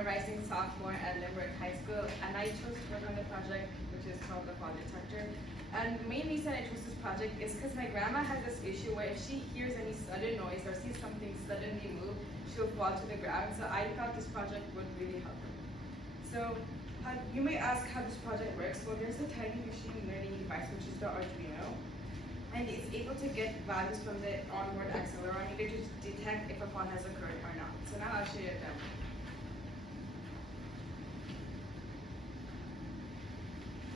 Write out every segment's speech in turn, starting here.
a rising sophomore at Limerick High School, and I chose to work on the project, which is called the fall detector. And the main reason I chose this project is because my grandma has this issue where if she hears any sudden noise or sees something suddenly move, she'll fall to the ground. So I thought this project would really help her. So you may ask how this project works. Well, there's a tiny machine learning device, which is the Arduino, and it's able to get values from the onboard accelerometer to detect if a fall has occurred or not. So now I'll show you a demo.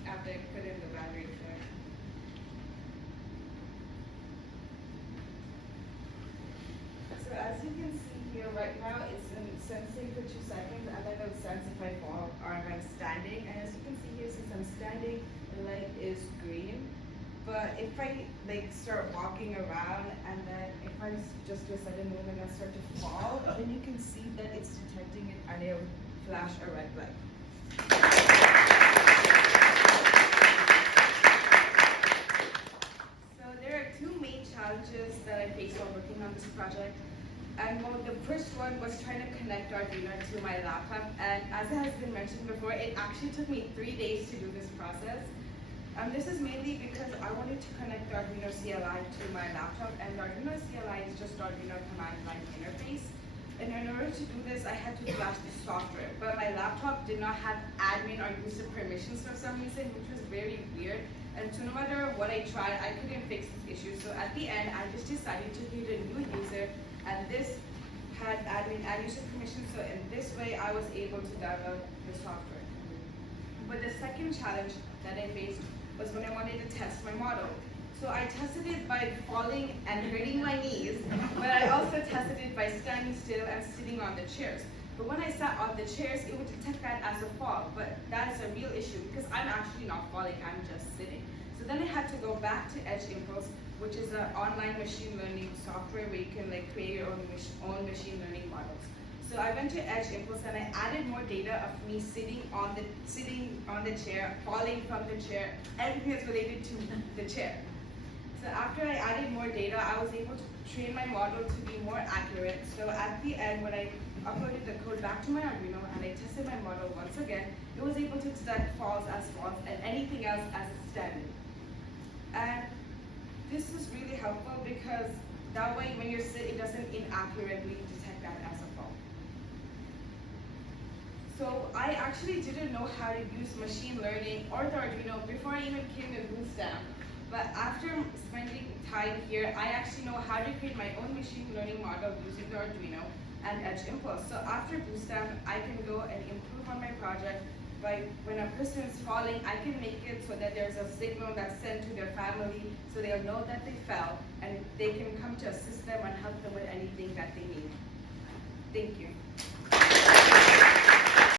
After I put in the battery there. So as you can see here right now, it's sensing for 2 seconds, and then it'll sense if I fall or if I'm standing. And as you can see here, since I'm standing, the light is green. But if I start walking around and then if I just do a sudden movement and start to fall, then you can see that it's detecting it and it'll flash a red light. So there are 2 main challenges that I faced while working on this project. And well, the first one was trying to connect Arduino to my laptop. And as it has been mentioned before, it actually took me 3 days to do this process. This is mainly because I wanted to connect the Arduino CLI to my laptop, and the Arduino CLI is just Arduino command line interface. And in order to do this, I had to flash the software, but my laptop did not have admin or user permissions for some reason, which was very weird. And so no matter what I tried, I couldn't fix this issue. So at the end, I just decided to create a new user, and this had admin and user permissions. So in this way, I was able to download the software. But the second challenge that I faced was when I wanted to test my model. So I tested it by falling and hurting my knees, but I also tested it by standing still and sitting on the chairs. But when I sat on the chairs, it would detect that as a fall, but that is a real issue because I'm actually not falling, I'm just sitting. So then I had to go back to Edge Impulse, which is an online machine learning software where you can create your own machine learning models. So I went to Edge Impulse and I added more data of me sitting on the chair, falling from the chair, everything that's related to the chair. So after I added more data, I was able to train my model to be more accurate. So at the end, when I uploaded the code back to my Arduino and I tested my model once again, it was able to detect falls as false and anything else as standing. And this was really helpful because that way when you're sitting, it doesn't inaccurately detect that as a fall. So I actually didn't know how to use machine learning or the Arduino before I even came to Bootstrap. But after spending time here, I actually know how to create my own machine learning model using the Arduino and Edge Impulse. So after Bootstrap, I can go and improve on my project by when a person is falling, I can make it so that there's a signal that's sent to their family so they'll know that they fell and they can come to assist them and help them with anything